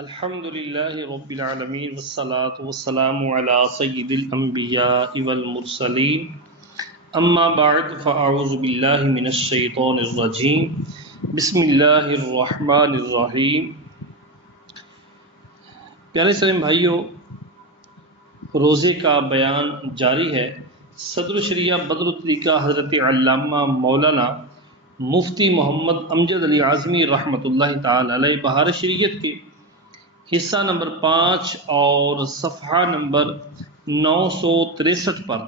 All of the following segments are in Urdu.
الحمد لله رب العالمين والصلاة والسلام على سيد الأنبياء والمرسلين أما بعد فأعوذ بالله من الشيطان الرجيم بسم الله الرحمن الرحيم۔ پیارے اسلام بھائیو، روزے کا بیان جاری ہے۔ صدر الشریعہ بدر الطریقہ حضرت علامہ مولانا مفتی محمد امجد علی اعظمی رحمۃ اللہ تعالی علیہ بہار شریعت کے حصہ نمبر 5 اور صفحہ نمبر 963 پر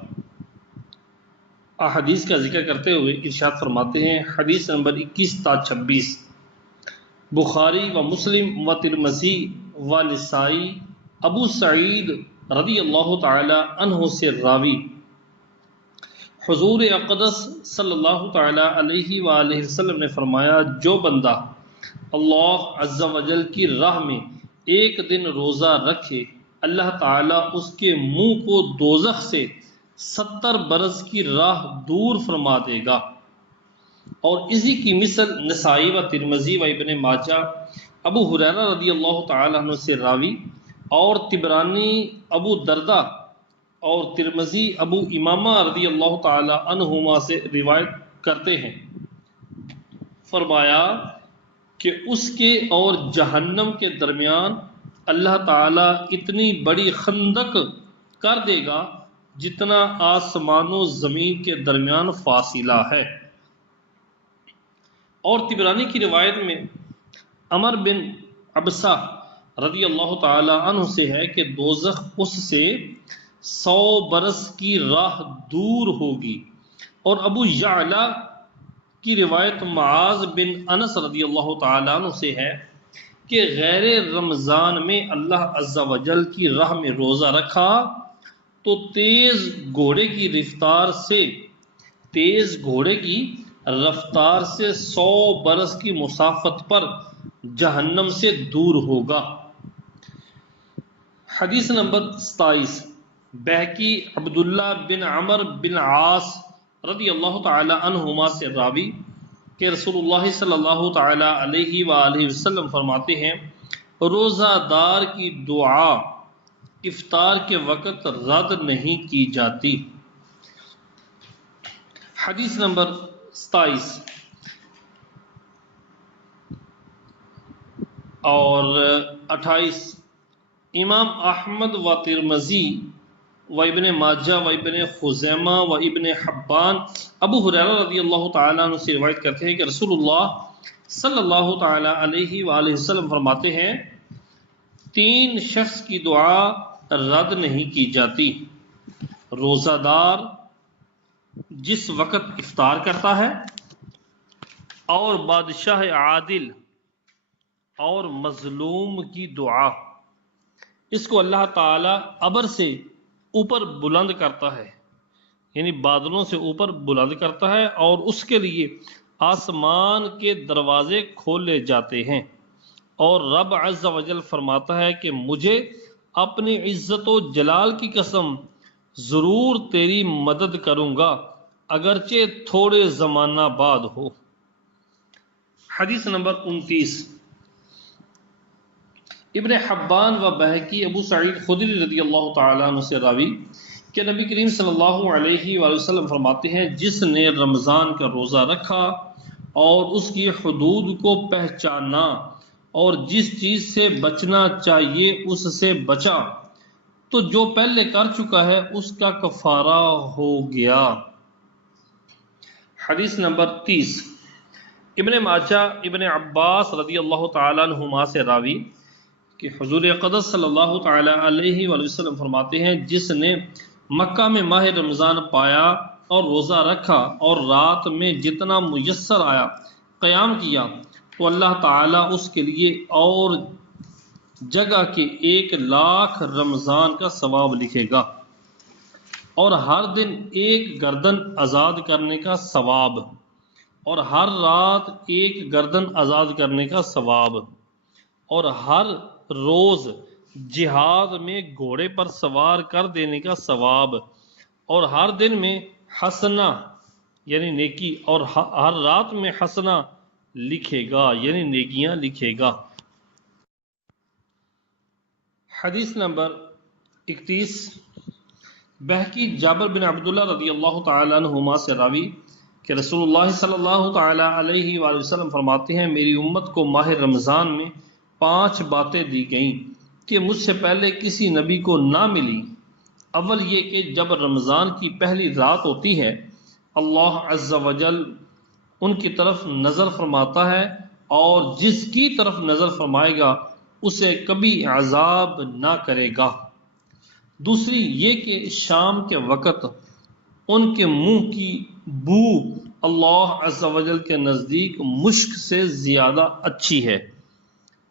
احادیث کا ذکر کرتے ہوئے ارشاد فرماتے ہیں۔ حدیث نمبر 21 تا 26، بخاری و مسلم و ترمذی و نسائی ابو سعید رضی اللہ تعالی عنہ سے راوی حضور اقدس صلی اللہ تعالی علیہ وآلہ وسلم نے فرمایا، جو بندہ اللہ عز و جل کی راہ میں ایک دن روزہ رکھے، اللہ تعالیٰ اس کے منہ کو دوزخ سے 70 برس کی راہ دور فرما دے گا۔ اور اسی کی مثل نسائی و ترمذی و ابن ماجہ ابو ہریرہ رضی اللہ تعالیٰ عنہ سے راوی اور طبرانی ابو دردہ اور ترمذی ابو امامہ رضی اللہ تعالیٰ عنہما سے روایت کرتے ہیں۔ فرمایا کہ اس کے اور جہنم کے درمیان اللہ تعالیٰ اتنی بڑی خندق کر دے گا جتنا آسمان و زمین کے درمیان فاصلہ ہے۔ اور طبرانی کی روایت میں عمر بن عبسہ رضی اللہ تعالیٰ عنہ سے ہے کہ دوزخ اس سے 100 برس کی راہ دور ہوگی۔ اور ابو یعلا کی روایت معاذ بن انس رضی اللہ تعالیٰ عنہ سے ہے کہ غیر رمضان میں اللہ عز و جل کی راہ میں روزہ رکھا تو تیز گھوڑے کی رفتار سے 100 برس کی مسافت پر جہنم سے دور ہوگا۔ حدیث نمبر 27، بہقی عبداللہ بن عمر بن عاص رضی اللہ تعالی عنہما سے راوی کہ رسول اللہ صلی اللہ تعالی علیہ وآلہ وسلم فرماتے ہیں، روزہ دار کی دعا افطار کے وقت رد نہیں کی جاتی۔ حدیث نمبر 27 اور 28، امام احمد و ترمذی و ابن ماجہ و ابن خزیمہ و ابن حبان ابو ہریرہ رضی اللہ تعالیٰ عنہ سے روایت کرتے ہیں کہ رسول اللہ صلی اللہ تعالی علیہ وآلہ وسلم فرماتے ہیں، 3 شخص کی دعا رد نہیں کی جاتی: روزہ دار جس وقت افطار کرتا ہے، اور بادشاہ عادل اور مظلوم کی دعا۔ اس کو اللہ تعالی ابر سے اوپر بلند کرتا ہے، یعنی بادلوں سے اوپر بلند کرتا ہے، اور اس کے لیے آسمان کے دروازے کھولے جاتے ہیں۔ اور رب عز و جل فرماتا ہے کہ مجھے اپنی عزت و جلال کی قسم ضرور تیری مدد کروں گا، اگرچہ تھوڑے زمانہ بعد ہو۔ حدیث نمبر 29، ابن حبان و بہقی ابو سعید خدری رضی اللہ تعالیٰ عنہ سے راوی کہ نبی کریم صلی اللہ علیہ وآلہ وسلم فرماتے ہیں، جس نے رمضان کا روزہ رکھا اور اس کی حدود کو پہچانا اور جس چیز سے بچنا چاہیے اس سے بچا، تو جو پہلے کر چکا ہے اس کا کفارہ ہو گیا۔ حدیث نمبر 30، ابن ماجہ ابن عباس رضی اللہ تعالیٰ عنہما سے راوی کہ حضور اقدس صلی اللہ تعالی علیہ وآلہ وسلم فرماتے ہیں، جس نے مکہ میں ماہ رمضان پایا اور روزہ رکھا اور رات میں جتنا میسر آیا قیام کیا، تو اللہ تعالیٰ اس کے لیے اور جگہ کے 1,00,000 رمضان کا ثواب لکھے گا، اور ہر دن 1 گردن آزاد کرنے کا ثواب، اور ہر رات 1 گردن آزاد کرنے کا ثواب، اور ہر روز جہاد میں گھوڑے پر سوار کر دینے کا ثواب، اور ہر دن میں حسنہ یعنی نیکی، اور ہر رات میں حسنہ لکھے گا یعنی نیکیاں لکھے گا۔ حدیث نمبر 31 بحقی جابر بن عبداللہ رضی اللہ تعالیٰ عنہما سے راوی کہ رسول اللہ صلی اللہ تعالیٰ علیہ وآلہ وسلم فرماتے ہیں میری امت کو ماہ رمضان میں 5 باتیں دی گئیں کہ مجھ سے پہلے کسی نبی کو نہ ملی۔ اول یہ کہ جب رمضان کی پہلی رات ہوتی ہے اللہ عز و جل ان کی طرف نظر فرماتا ہے اور جس کی طرف نظر فرمائے گا اسے کبھی عذاب نہ کرے گا۔ دوسری یہ کہ شام کے وقت ان کے منہ کی بو اللہ عز و جل کے نزدیک مشک سے زیادہ اچھی ہے۔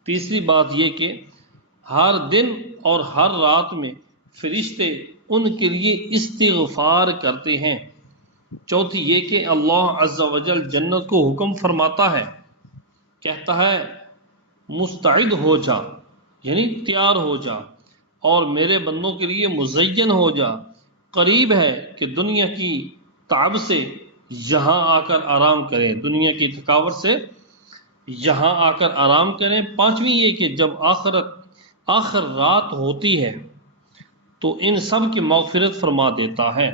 تیسری بات یہ کہ ہر دن اور ہر رات میں فرشتے ان کے لیے استغفار کرتے ہیں۔ چوتھی یہ کہ اللہ عز و جل جنت کو حکم فرماتا ہے، کہتا ہے مستعد ہو جا، یعنی تیار ہو جا اور میرے بندوں کے لیے مزین ہو جا، قریب ہے کہ دنیا کی تعب سے یہاں آ کر آرام کریں، دنیا کی تھکاوٹ سے یہاں آ کر آرام کریں۔ پانچویں یہ کہ جب آخر رات ہوتی ہے تو ان سب کی مغفرت فرما دیتا ہے۔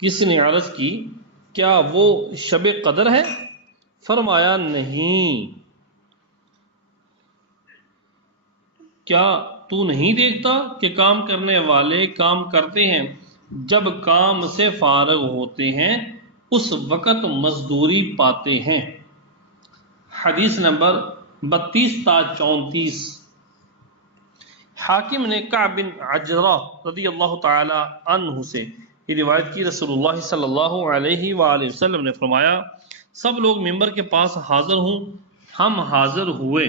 کسی نے عرض کی کیا وہ شب قدر ہے؟ فرمایا نہیں، کیا تو نہیں دیکھتا کہ کام کرنے والے کام کرتے ہیں، جب کام سے فارغ ہوتے ہیں اس وقت مزدوری پاتے ہیں۔ حدیث نمبر 32 تا 34 حاکم نے کعب بن عجرہ رضی اللہ تعالی عنہ سے یہ روایت کی، رسول اللہ صلی اللہ علیہ وآلہ وسلم نے فرمایا سب لوگ ممبر کے پاس حاضر ہوں، ہم حاضر ہوئے۔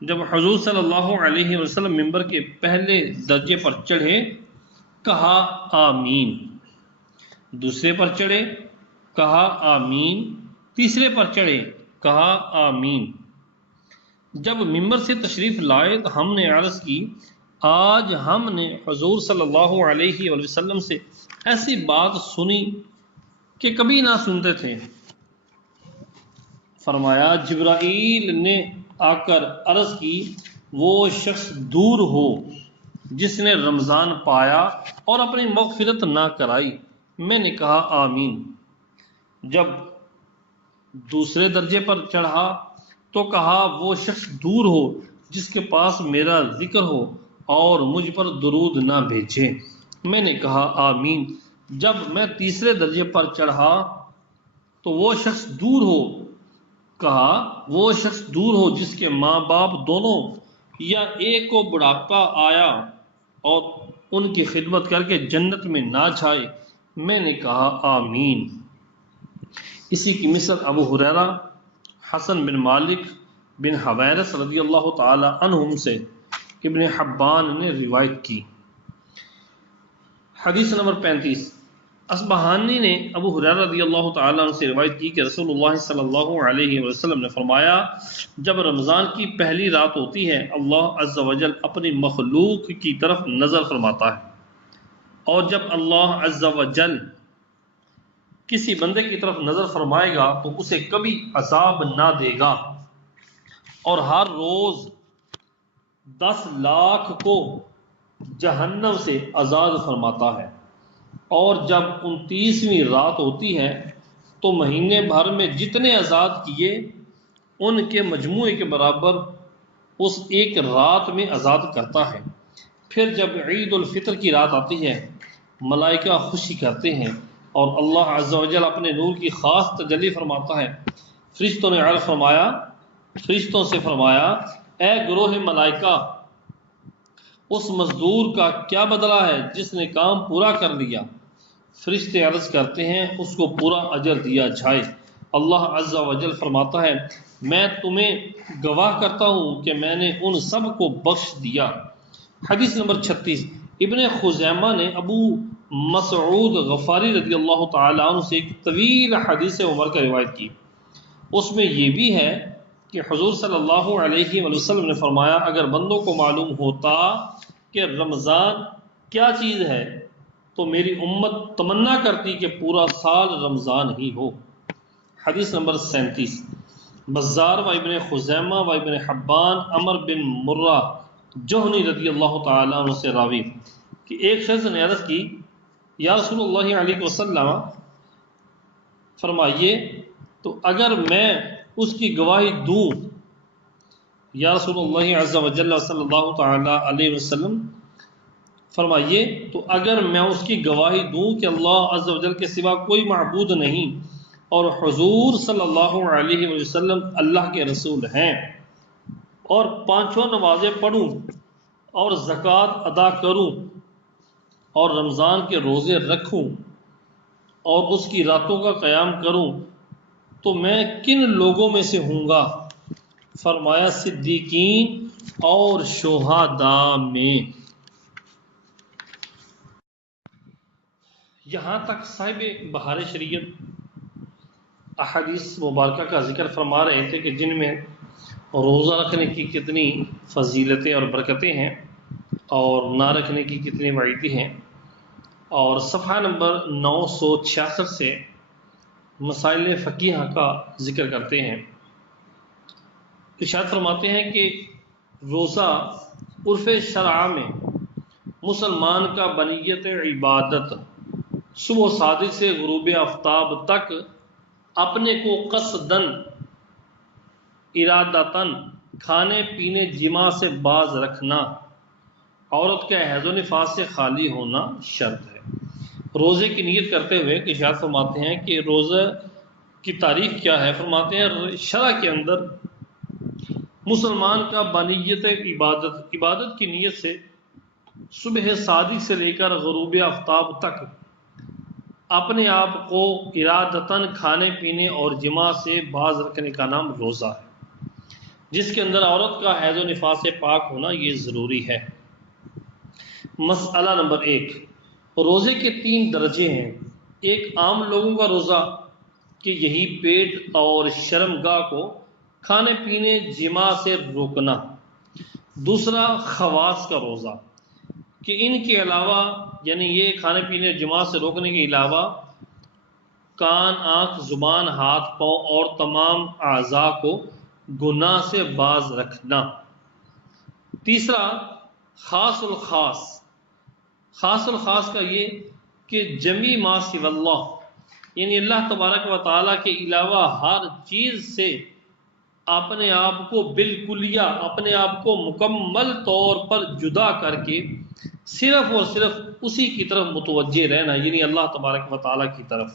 جب حضور صلی اللہ علیہ وسلم ممبر کے پہلے درجے پر چڑھے کہا آمین، دوسرے پر چڑھے کہا آمین، تیسرے پر چڑھے کہا آمین۔ جب ممبر سے تشریف لائے تو ہم نے عرض کی آج ہم نے حضور صلی اللہ علیہ وسلم سے ایسی بات سنی کہ کبھی نہ سنتے تھے۔ فرمایا جبرائیل نے آ کر عرض کی وہ شخص دور ہو جس نے رمضان پایا اور اپنی مغفرت نہ کرائی۔ میں نے کہا آمین۔ جب دوسرے درجے پر چڑھا تو کہا وہ شخص دور ہو جس کے پاس میرا ذکر ہو اور مجھ پر درود نہ بھیجے۔ میں نے کہا آمین۔ جب میں تیسرے درجے پر چڑھا تو وہ شخص دور ہو، کہا وہ شخص دور ہو جس کے ماں باپ دونوں یا ایک کو بڑھاپا آیا اور ان کی خدمت کر کے جنت میں نہ جائے۔ میں نے کہا آمین۔ اسی کی مثل ابو ہریرہ، حسن بن مالک بن حویرث رضی اللہ تعالی عنہم سے ابن حبان نے روایت کی۔ حدیث نمبر 35 اصبہانی نے ابو ہریرہ رضی اللہ تعالیٰ عنہ سے روایت کی کہ رسول اللہ صلی اللہ علیہ وسلم نے فرمایا جب رمضان کی پہلی رات ہوتی ہے اللہ عز و جل اپنی مخلوق کی طرف نظر فرماتا ہے، اور جب اللہ عز و جل کسی بندے کی طرف نظر فرمائے گا تو اسے کبھی عذاب نہ دے گا، اور ہر روز 10 لاکھ کو جہنم سے آزاد فرماتا ہے، اور جب 29ویں رات ہوتی ہے تو مہینے بھر میں جتنے آزاد کیے ان کے مجموعے کے برابر اس ایک رات میں آزاد کرتا ہے۔ پھر جب عید الفطر کی رات آتی ہے ملائکہ خوشی کرتے ہیں اور اللہ عز و جل اپنے نور کی خاص تجلی فرماتا ہے۔ فرشتوں نے عرض فرمایا، فرشتوں سے فرمایا اے گروہ ملائکہ اس مزدور کا کیا بدلہ ہے جس نے کام پورا کر لیا؟ فرشتے عرض کرتے ہیں اس کو پورا اجر دیا جائے۔ اللہ عز و جل فرماتا ہے میں تمہیں گواہ کرتا ہوں کہ میں نے ان سب کو بخش دیا۔ حدیث نمبر 36 ابن خزیمہ نے ابو مسعود غفاری رضی اللہ تعالی عنہ سے ایک طویل حدیث عمر کا روایت کی، اس میں یہ بھی ہے کہ حضور صلی اللہ علیہ وسلم نے فرمایا اگر بندوں کو معلوم ہوتا کہ رمضان کیا چیز ہے تو میری امت تمنا کرتی کہ پورا سال رمضان ہی ہو۔ حدیث نمبر 37 بزار و ابن خزیمہ و ابن حبان عمر بن مرہ جوہنی رضی اللہ تعالیٰ عنہ سے راوی کہ ایک شخص نے عرض کی یا رسول اللہ علیہ وسلم فرمائیے تو اگر میں اس کی گواہی دوں، یا رسول اللہ عز و جل صلی اللہ تعالیٰ علیہ وسلم فرمائیے تو اگر میں اس کی گواہی دوں کہ اللہ عز و جل کے سوا کوئی معبود نہیں اور حضور صلی اللہ علیہ وسلم اللہ کے رسول ہیں، اور پانچوں نمازیں پڑھوں اور زکوٰۃ ادا کروں اور رمضان کے روزے رکھوں اور اس کی راتوں کا قیام کروں، تو میں کن لوگوں میں سے ہوں گا؟ فرمایا صدیقین اور شہداء میں۔ یہاں تک صاحب بہار شریعت احادیث مبارکہ کا ذکر فرما رہے تھے کہ جن میں روزہ رکھنے کی کتنی فضیلتیں اور برکتیں ہیں اور نہ رکھنے کی کتنی وعیدیں ہیں، اور صفحہ نمبر 966 سے مسائل فقیہ کا ذکر کرتے ہیں۔ ارشاد فرماتے ہیں کہ روزہ عرف شرع میں مسلمان کا بنیت عبادت صبح صادق سے غروب آفتاب تک اپنے کو قصدن ارادتاً کھانے پینے جماع سے باز رکھنا، عورت کے حیض و نفاس سے خالی ہونا شرط ہے۔ روزے کی نیت کرتے ہوئے ارشاد فرماتے ہیں کہ روزہ کی تعریف کیا ہے؟ فرماتے ہیں شرع کے اندر مسلمان کا بنیت عبادت کی نیت سے صبح صادق سے لے کر غروب آفتاب تک اپنے آپ کو ارادتاً کھانے پینے اور جماع سے باز رکھنے کا نام روزہ ہے، جس کے اندر عورت کا حیض و نفاس سے پاک ہونا یہ ضروری ہے۔ مسئلہ نمبر 1، روزے کے 3 درجے ہیں۔ ایک عام لوگوں کا روزہ کہ یہی پیٹ اور شرمگاہ کو کھانے پینے جماع سے روکنا۔ دوسرا خواص کا روزہ کہ ان کے علاوہ یعنی یہ کھانے پینے جماع سے روکنے کے علاوہ کان، آنکھ، زبان، ہاتھ، پاؤں اور تمام اعضاء کو گناہ سے باز رکھنا۔ تیسرا خاص الخاص، خاص الخاص کا یہ کہ جمی ما سوی اللہ یعنی اللہ تبارک و تعالیٰ کے علاوہ ہر چیز سے اپنے آپ کو بالکلیہ، اپنے آپ کو مکمل طور پر جدا کر کے صرف اور صرف اسی کی طرف متوجہ رہنا، یعنی اللہ تبارک و تعالیٰ کی طرف۔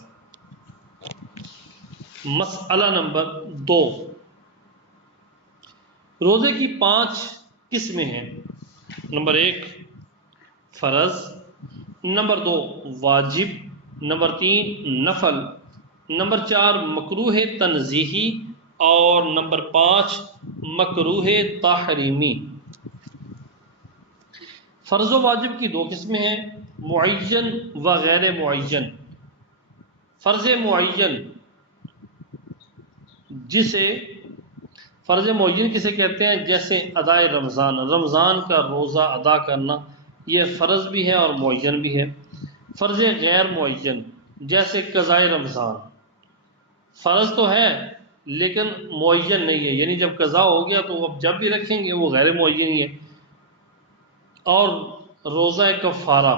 مسئلہ نمبر 2، روزے کی 5 قسمیں ہیں۔ نمبر 1 فرض، نمبر 2 واجب، نمبر 3 نفل، نمبر 4 مکروہ تنزیہی اور نمبر 5 مکروہ تحریمی۔ فرض و واجب کی 2 قسمیں ہیں، معین و غیر معین۔ فرض معین فرض معین کسے کہتے ہیں؟ جیسے ادائے رمضان، رمضان کا روزہ ادا کرنا یہ فرض بھی ہے اور معین بھی ہے۔ فرض غیر معین جیسے قضائے رمضان، فرض تو ہے لیکن معین نہیں ہے، یعنی جب قضا ہو گیا تو اب جب بھی رکھیں گے وہ غیر معین ہی ہے۔ اور روزہ کفارہ،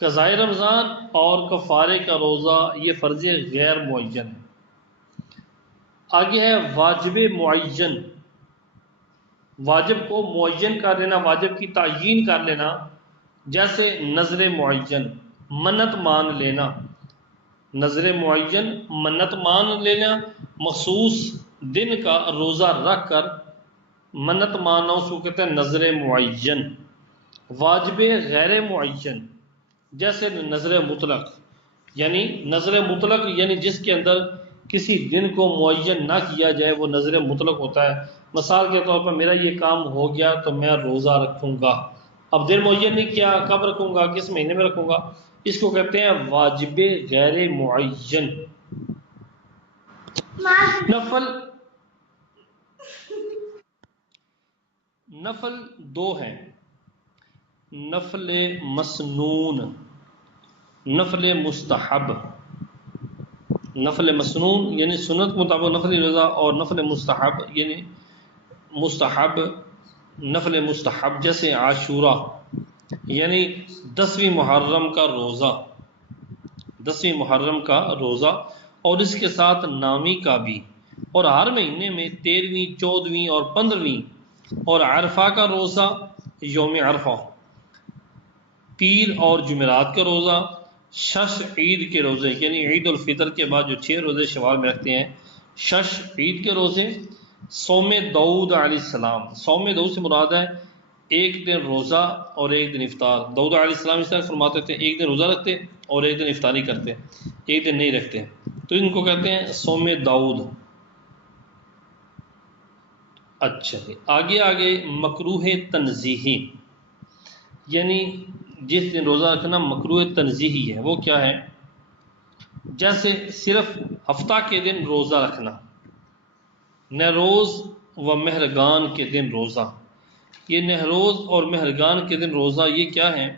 قضائے رمضان اور کفارے کا روزہ یہ فرض غیر معین ہے۔ آگے ہے واجب معین، واجب کو معین کر لینا، واجب کی تعیین کر لینا، جیسے نذر معین منت مان لینا، نذر معین منت مان لینا، مخصوص دن کا روزہ رکھ کر منت ماننا اس کو کہتے ہیں نذر معین۔ واجب غیر معین جیسے نذر مطلق، یعنی نذر مطلق یعنی جس کے اندر کسی دن کو معین نہ کیا جائے وہ نذر مطلق ہوتا ہے۔ مثال کے طور پر میرا یہ کام ہو گیا تو میں روزہ رکھوں گا، اب دن معین نہیں کیا کب رکھوں گا، کس مہینے میں رکھوں گا، اس کو کہتے ہیں واجب غیر معین۔ نفل 2 ہیں، نفل مسنون، نفل مستحب۔ نفل مسنون یعنی سنت کے مطابق نفل روزہ، اور نفل مستحب یعنی مستحب نفل مستحب جیسے عاشورہ یعنی 10ویں محرم کا روزہ، 10ویں محرم کا روزہ، اور اس کے ساتھ نامی کا بھی، اور ہر مہینے میں 13ویں 14ویں اور 15ویں، اور عرفہ کا روزہ، یوم عرفہ، پیر اور جمعرات کا روزہ، شش عید کے روزے یعنی عید الفطر کے بعد جو 6 روزے شوال میں رکھتے ہیں، شش عید کے روزے، صوم داؤد علیہ السلام، صوم داؤد سے مراد ہے ایک دن روزہ اور ایک دن افطار۔ داؤد علیہ السلام اس طرح فرماتے تھے ایک دن روزہ رکھتے اور ایک دن افطاری کرتے، ایک دن نہیں رکھتے، تو ان کو کہتے ہیں صوم داؤد۔ اچھا آگے مکروہ تنزیہی، یعنی جس دن روزہ رکھنا مکروہ تنزیہی ہے، وہ کیا ہے؟ جیسے صرف ہفتہ کے دن روزہ رکھنا، نوروز و مہرگان کے دن روزہ۔ یہ نوروز اور مہرگان کے دن روزہ یہ کیا ہے؟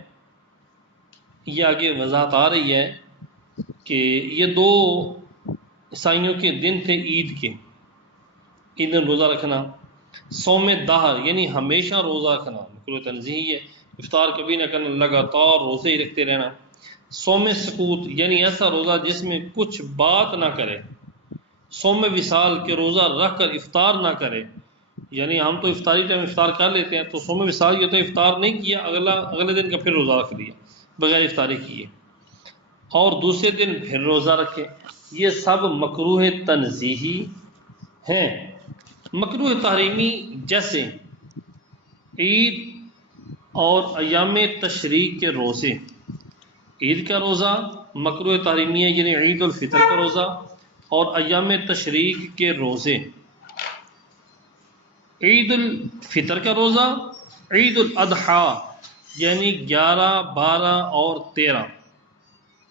یہ آگے وضاحت آ رہی ہے کہ یہ 2 عیسائیوں کے دن تھے عید کے، عید دن روزہ رکھنا۔ صوم دہر یعنی ہمیشہ روزہ رکھنا مکروہ تنزیہی ہے، افطار کبھی نہ کرنا، لگاتار روزے ہی رکھتے رہنا۔ صوم سکوت یعنی ایسا روزہ جس میں کچھ بات نہ کرے۔ صوم وصال کے روزہ رکھ کر افطار نہ کرے، یعنی ہم تو افطاری ٹائم افطار کر لیتے ہیں، تو صوم وصال یہ تو افطار نہیں کیا، اگلے دن کا پھر روزہ رکھ دیا بغیر افطاری کیے، اور دوسرے دن پھر روزہ رکھے، یہ سب مکروہ تنزیہی ہیں۔ مکروہ تحریمی جیسے عید اور ایام تشریق کے روزے، عید کا روزہ مکروہ تحریمی ہے یعنی عید الفطر کا روزہ، اور ایام تشریق کے روزے، عید الفطر کا روزہ، عید الاضحیٰ یعنی 11، 12 اور 13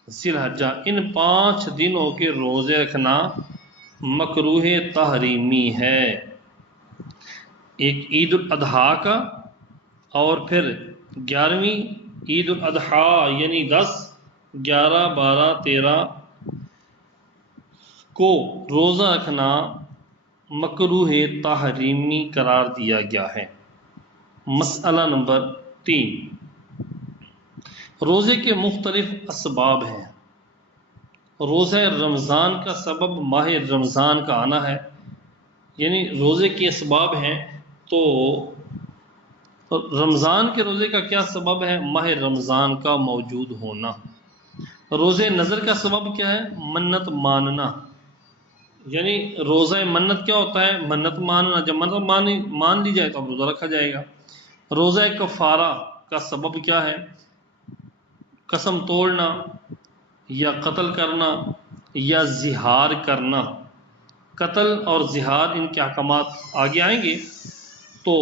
ذی الحجہ، ان 5 دنوں کے روزے رکھنا مکروہ تحریمی ہے۔ ایک عید الاضحیٰ کا، اور پھر 11ویں عید الاضحیٰ یعنی 10، 11، 12، 13 کو روزہ رکھنا مکروہ تحریمی قرار دیا گیا ہے۔ مسئلہ نمبر 3، روزے کے مختلف اسباب ہیں۔ روزہ رمضان کا سبب ماہ رمضان کا آنا ہے، یعنی روزے کے اسباب ہیں، تو رمضان کے روزے کا کیا سبب ہے؟ ماہ رمضان کا موجود ہونا۔ روزے نظر کا سبب کیا ہے؟ منت ماننا، یعنی روزہ منت کیا ہوتا ہے؟ منت ماننا، جب منت مان لی جائے تو اب روزہ رکھا جائے گا۔ روزہ کفارہ کا سبب کیا ہے؟ قسم توڑنا یا قتل کرنا یا زہار کرنا۔ قتل اور زہار ان کے احکامات آگے آئیں گے، تو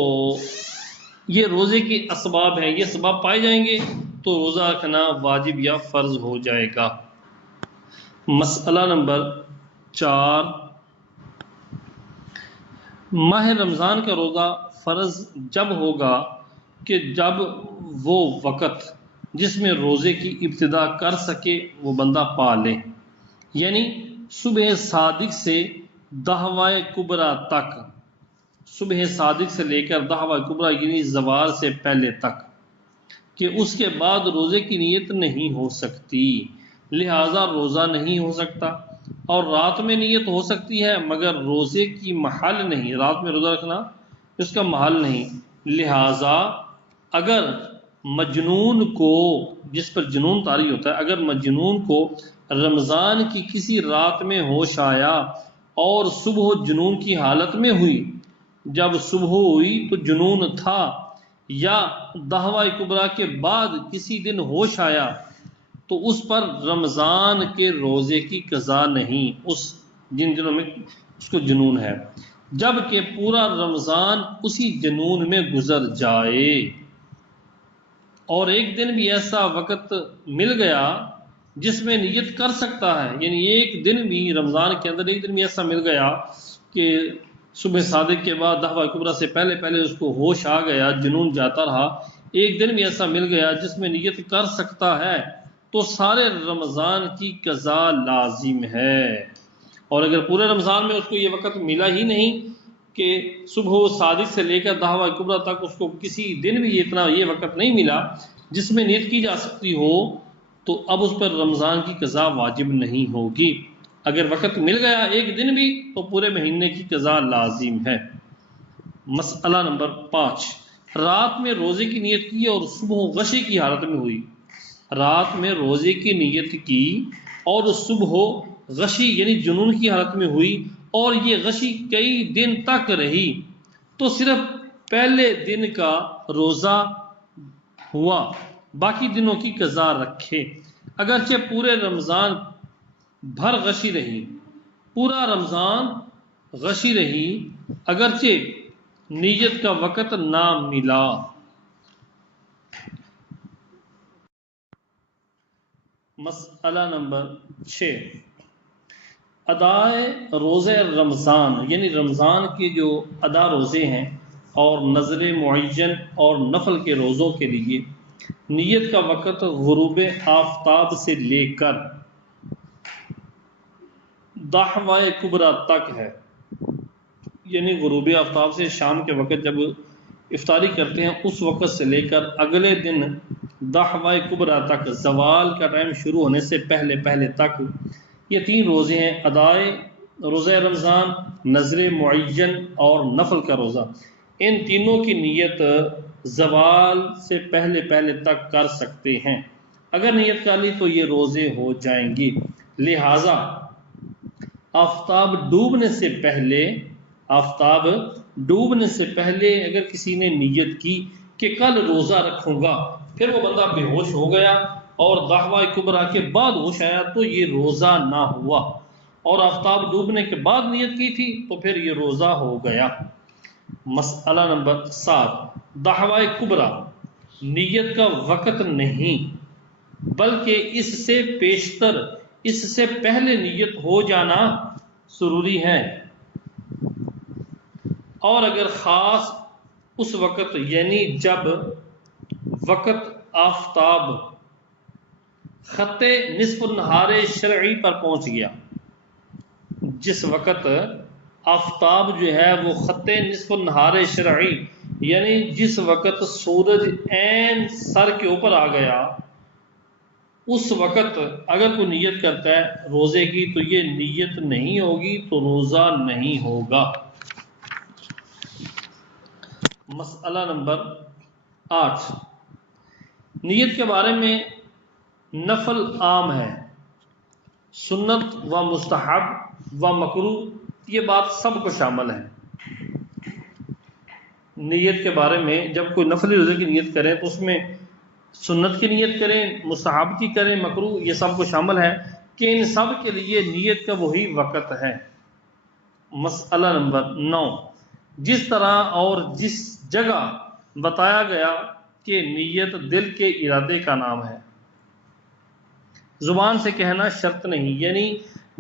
یہ روزے کے اسباب ہیں، یہ اسباب پائے جائیں گے تو روزہ رکھنا واجب یا فرض ہو جائے گا۔ مسئلہ نمبر 4، ماہ رمضان کا روزہ فرض جب ہوگا کہ جب وہ وقت جس میں روزے کی ابتدا کر سکے وہ بندہ پا لے، یعنی صبح صادق سے دہوہ کبریٰ تک، صبح صادق سے لے کر دہوہ کبریٰ یعنی زوال سے پہلے تک، کہ اس کے بعد روزے کی نیت نہیں ہو سکتی، لہذا روزہ نہیں ہو سکتا۔ اور رات میں نیت ہو سکتی ہے مگر روزے کی محل نہیں، رات میں روزہ رکھنا اس کا محل نہیں، لہذا اگر مجنون کو، جس پر جنون طاری ہوتا ہے، اگر مجنون کو رمضان کی کسی رات میں ہوش آیا اور صبح جنون کی حالت میں ہوئی، جب صبح ہوئی تو جنون تھا، یا دہوہ کبریٰ کے بعد کسی دن ہوش آیا، تو اس پر رمضان کے روزے کی قضا نہیں، اس جن دنوں میں اس کو جنون ہے، جبکہ پورا رمضان اسی جنون میں گزر جائے۔ اور ایک دن بھی ایسا وقت مل گیا جس میں نیت کر سکتا ہے، یعنی ایک دن بھی رمضان کے اندر ایک دن بھی ایسا مل گیا کہ صبح صادق کے بعد دہوہ کبریٰ سے پہلے اس کو ہوش آ گیا، جنون جاتا رہا، ایک دن بھی ایسا مل گیا جس میں نیت کر سکتا ہے، تو سارے رمضان کی قضا لازم ہے۔ اور اگر پورے رمضان میں اس کو یہ وقت ملا ہی نہیں کہ صبح صادق سے لے کر دعویٰ کبریٰ تک اس کو کسی دن بھی یہ وقت نہیں ملا جس میں نیت کی جا سکتی ہو، تو اب اس پر رمضان کی قضا واجب نہیں ہوگی۔ اگر وقت مل گیا ایک دن بھی تو پورے مہینے کی قضا لازم ہے۔ مسئلہ نمبر 5، رات میں روزے کی نیت کی اور صبح غشی کی حالت میں ہوئی۔ رات میں روزے کی نیت کی اور صبح غشی یعنی جنون کی حالت میں ہوئی اور یہ غشی کئی دن تک رہی، تو صرف پہلے دن کا روزہ ہوا، باقی دنوں کی قضا رکھے۔ اگرچہ پورے رمضان بھر غشی رہی، پورا رمضان غشی رہی، اگرچہ نیت کا وقت نہ ملا۔ مسئلہ نمبر 6، ادائے روزے رمضان یعنی رمضان کے جو ادا روزے ہیں اور نظر معین اور نفل کے روزوں کے لیے نیت کا وقت غروب آفتاب سے لے کر دعویٰ کبریٰ تک ہے، یعنی غروب آفتاب سے شام کے وقت جب افطاری کرتے ہیں اس وقت سے لے کر اگلے دن دعویٰ کبریٰ تک، زوال کا ٹائم شروع ہونے سے پہلے تک، یہ 3 روزے ہیں، ادائے روزہ رمضان، نظر معین اور نفل کا روزہ۔ ان تینوں کی نیت زوال سے پہلے تک کر سکتے ہیں، اگر نیت کر لی تو یہ روزے ہو جائیں گی۔ لہٰذا آفتاب ڈوبنے سے پہلے اگر کسی نے نیت کی کہ کل روزہ رکھوں گا، پھر وہ بندہ بے ہوش ہو گیا اور دعویٰ کبریٰ کے بعد ہوش آیا تو یہ روزہ نہ ہوا، اور آفتاب ڈوبنے کے بعد نیت کی تھی تو پھر یہ روزہ ہو گیا۔ مسئلہ نمبر 7، دعویٰ کبریٰ نیت کا وقت نہیں بلکہ اس سے پیشتر، اس سے پہلے نیت ہو جانا ضروری ہے، اور اگر خاص اس وقت یعنی جب وقت آفتاب خط نصف النہار شرعی پر پہنچ گیا، جس وقت آفتاب جو ہے وہ خط نصف النہار شرعی یعنی جس وقت سورج عین سر کے اوپر آ گیا، اس وقت اگر کوئی نیت کرتا ہے روزے کی تو یہ نیت نہیں ہوگی، تو روزہ نہیں ہوگا۔ مسئلہ نمبر 8، نیت کے بارے میں نفل عام ہے، سنت و مستحب و مکروہ یہ بات سب کو شامل ہے۔ نیت کے بارے میں جب کوئی نفلی روزے کی نیت کریں تو اس میں سنت کی نیت کریں، مستحب کی کریں، مکروہ، یہ سب کو شامل ہے کہ ان سب کے لیے نیت کا وہی وقت ہے۔ مسئلہ نمبر 9، جس طرح اور جس جگہ بتایا گیا کہ نیت دل کے ارادے کا نام ہے، زبان سے کہنا شرط نہیں، یعنی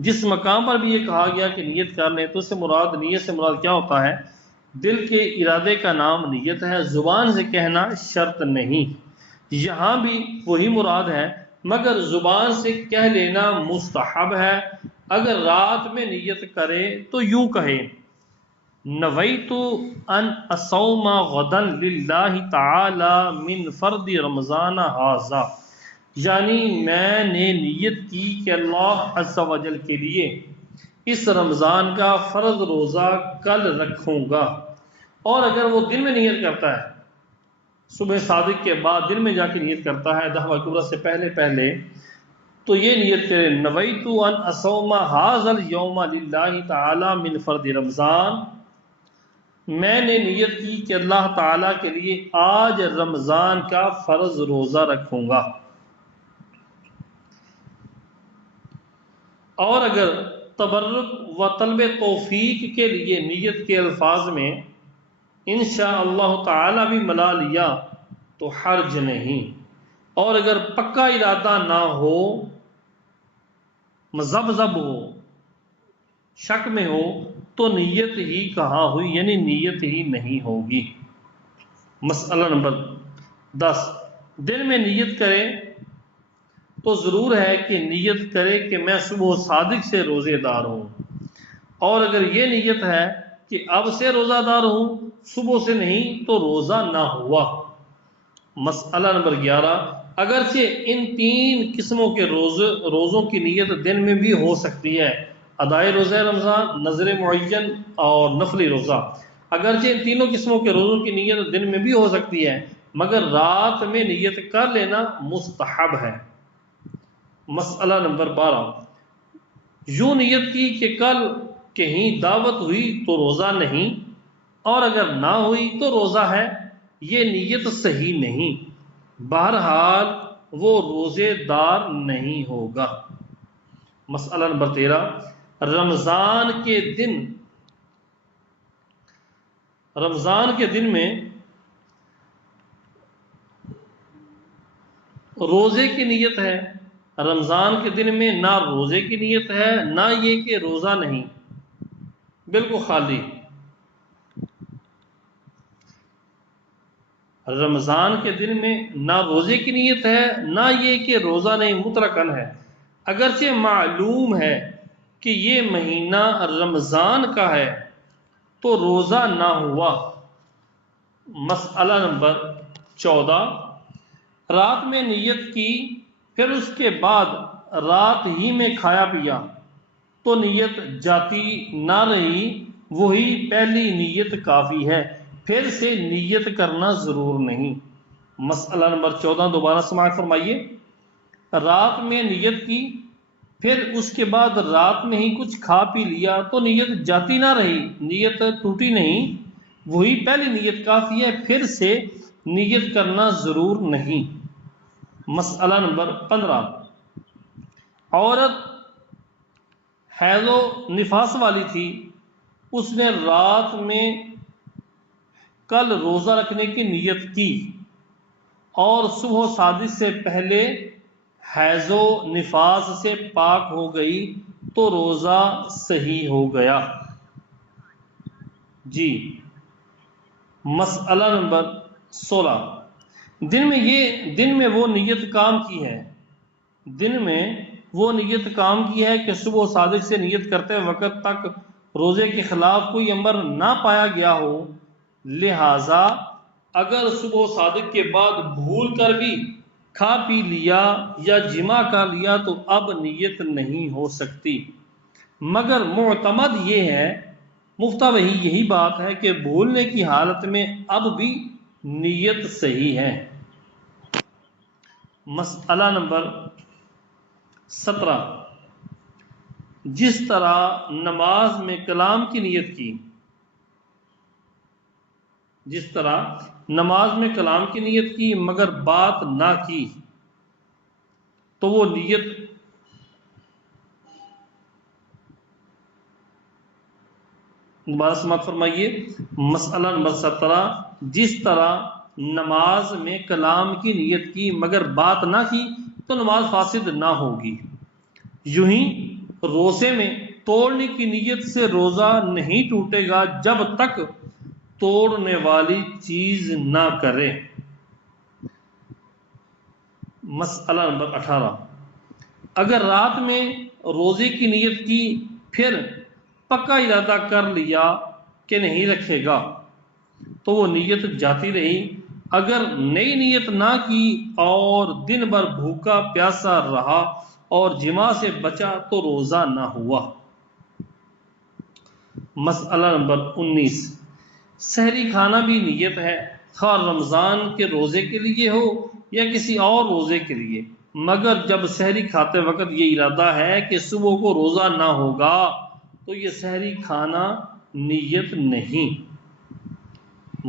جس مقام پر بھی یہ کہا گیا کہ نیت کر لیں تو اس سے مراد، نیت سے مراد کیا ہوتا ہے؟ دل کے ارادے کا نام نیت ہے، زبان سے کہنا شرط نہیں۔ یہاں بھی وہی مراد ہے، مگر زبان سے کہہ لینا مستحب ہے۔ اگر رات میں نیت کرے تو یوں کہے، نویت ان اصوم غدا للہ تعالی من فرد رمضان ھذا، یعنی میں نے نیت کی کہ اللہ عز و جل کے لیے اس رمضان کا فرض روزہ کل رکھوں گا۔ اور اگر وہ دن میں نیت کرتا ہے، صبح صادق کے بعد دن میں جا کے نیت کرتا ہے دعویٰ کبریٰ سے پہلے تو یہ نیت کرے، نویت ان اصوم ھذا اليوم للہ تعالی من فرد رمضان، میں نے نیت کی کہ اللہ تعالیٰ کے لیے آج رمضان کا فرض روزہ رکھوں گا۔ اور اگر تبرک و طلب توفیق کے لیے نیت کے الفاظ میں انشاءاللہ تعالی بھی ملا لیا تو حرج نہیں، اور اگر پکا ارادہ نہ ہو، مذبذب ہو، شک میں ہو تو نیت ہی کہاں ہوئی، یعنی نیت ہی نہیں ہوگی۔ مسئلہ نمبر 10، دل میں نیت کرے تو ضرور ہے کہ نیت کرے کہ میں صبح صادق سے روزے دار ہوں، اور اگر یہ نیت ہے کہ اب سے روزہ دار ہوں، صبح سے نہیں تو روزہ نہ ہوا۔ مسئلہ نمبر 11، اگرچہ ان تین قسموں کے روزوں کی نیت دن میں بھی ہو سکتی ہے، ادائے روزہ رمضان، نظر معین اور نفلی روزہ، اگرچہ ان تینوں قسموں کے روزوں کی نیت دن میں بھی ہو سکتی ہے مگر رات میں نیت کر لینا مستحب ہے۔ مسئلہ نمبر 12، یوں نیت کی کہ کل کہیں دعوت ہوئی تو روزہ نہیں، اور اگر نہ ہوئی تو روزہ ہے، یہ نیت صحیح نہیں، بہرحال وہ روزے دار نہیں ہوگا۔ مسئلہ نمبر 13، رمضان کے دن میں روزے کی نیت ہے، رمضان کے دن میں نہ روزے کی نیت ہے نہ یہ کہ روزہ نہیں، بالکل خالی۔ رمضان کے دن میں نہ روزے کی نیت ہے نہ یہ کہ روزہ نہیں، مطلقاً ہے، اگرچہ معلوم ہے کہ یہ مہینہ رمضان کا ہے تو روزہ نہ ہوا۔ مسئلہ نمبر 14، رات میں نیت کی پھر اس کے بعد رات ہی میں کھایا پیا تو نیت جاتی نہ رہی، وہی پہلی نیت کافی ہے، پھر سے نیت کرنا ضرور نہیں۔ مسئلہ نمبر 14 دوبارہ سماعت فرمائیے، رات میں نیت کی پھر اس کے بعد رات میں ہی کچھ کھا پی لیا تو نیت جاتی نہ رہی، نیت ٹوٹی نہیں، وہی پہلی نیت کافی ہے، پھر سے نیت کرنا ضرور نہیں۔ مسئلہ نمبر 15، عورت حیض و نفاس والی تھی، اس نے رات میں کل روزہ رکھنے کی نیت کی اور صبح صادق سے پہلے حیض و نفاس سے پاک ہو گئی تو روزہ صحیح ہو گیا جی۔ مسئلہ نمبر 16، دن میں وہ نیت کام کی ہے کہ صبح صادق سے نیت کرتے وقت تک روزے کے خلاف کوئی امر نہ پایا گیا ہو، لہذا اگر صبح صادق کے بعد بھول کر بھی کھا پی لیا یا جمع کر لیا تو اب نیت نہیں ہو سکتی، مگر معتمد یہ ہے، مفتہ وہی یہی بات ہے کہ بھولنے کی حالت میں اب بھی نیت صحیح ہے۔ مسئلہ نمبر 17، جس طرح نماز میں کلام کی نیت کی مگر بات نہ کی تو وہ نیت دوبارہ سماعت فرمائیے۔ مسئلہ نمبر 17، جس طرح نماز میں کلام کی نیت کی مگر بات نہ کی تو نماز فاسد نہ ہوگی، یوں ہی روزے میں توڑنے کی نیت سے روزہ نہیں ٹوٹے گا جب تک توڑنے والی چیز نہ کرے۔ مسئلہ نمبر 18، اگر رات میں روزے کی نیت کی پھر پکا ارادہ کر لیا کہ نہیں رکھے گا تو وہ نیت جاتی رہی، اگر نئی نیت نہ کی اور دن بھر بھوکا پیاسا رہا اور جماع سے بچا تو روزہ نہ ہوا۔ مسئلہ نمبر 19، سحری کھانا بھی نیت ہے، خواہ رمضان کے روزے کے لیے ہو یا کسی اور روزے کے لیے، مگر جب سحری کھاتے وقت یہ ارادہ ہے کہ صبح کو روزہ نہ ہوگا تو یہ سحری کھانا نیت نہیں۔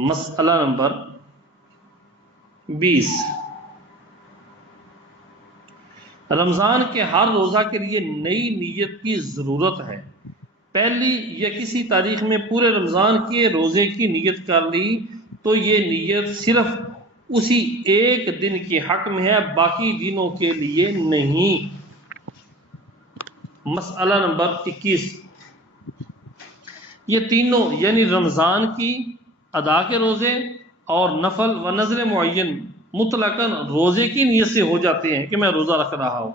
مسئلہ نمبر 20، رمضان کے ہر روزہ کے لیے نئی نیت کی ضرورت ہے، پہلی یا کسی تاریخ میں پورے رمضان کے روزے کی نیت کر لی تو یہ نیت صرف اسی ایک دن کے حق میں ہے، باقی دنوں کے لیے نہیں۔ مسئلہ نمبر 21، یہ تینوں یعنی رمضان کی ادا کے روزے اور نفل و نظر معین مطلقاً روزے کی نیت سے ہو جاتے ہیں کہ میں روزہ رکھ رہا ہوں،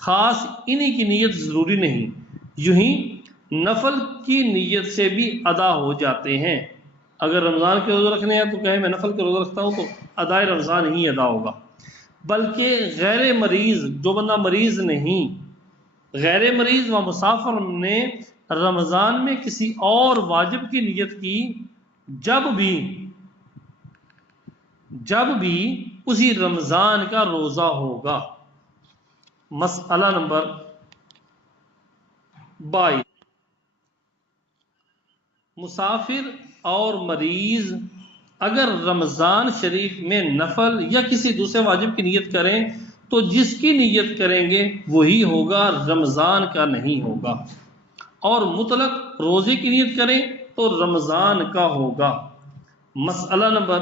خاص انہی کی نیت ضروری نہیں، یوں ہی نفل کی نیت سے بھی ادا ہو جاتے ہیں۔ اگر رمضان کے روزے رکھنے ہیں تو کہے میں نفل کے روزے رکھتا ہوں تو ادائے رمضان ہی ادا ہوگا۔ بلکہ غیر مریض، جو بندہ مریض نہیں، غیر مریض و مسافر نے رمضان میں کسی اور واجب کی نیت کی، جب بھی اسی رمضان کا روزہ ہوگا۔ مسئلہ نمبر 22، مسافر اور مریض اگر رمضان شریف میں نفل یا کسی دوسرے واجب کی نیت کریں تو جس کی نیت کریں گے وہی ہوگا، رمضان کا نہیں ہوگا، اور مطلق روزے کی نیت کریں تو رمضان کا ہوگا۔ مسئلہ نمبر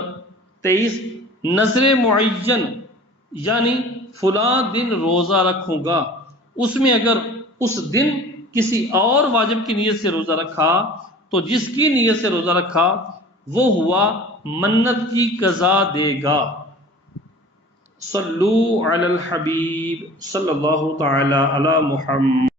23، نظر معین یعنی فلاں دن روزہ رکھوں گا، اس میں اگر اس دن کسی اور واجب کی نیت سے روزہ رکھا تو جس کی نیت سے روزہ رکھا وہ ہوا منت کی قضا دے گا۔ صلو علی الحبیب صلی اللہ تعالی علی محمد۔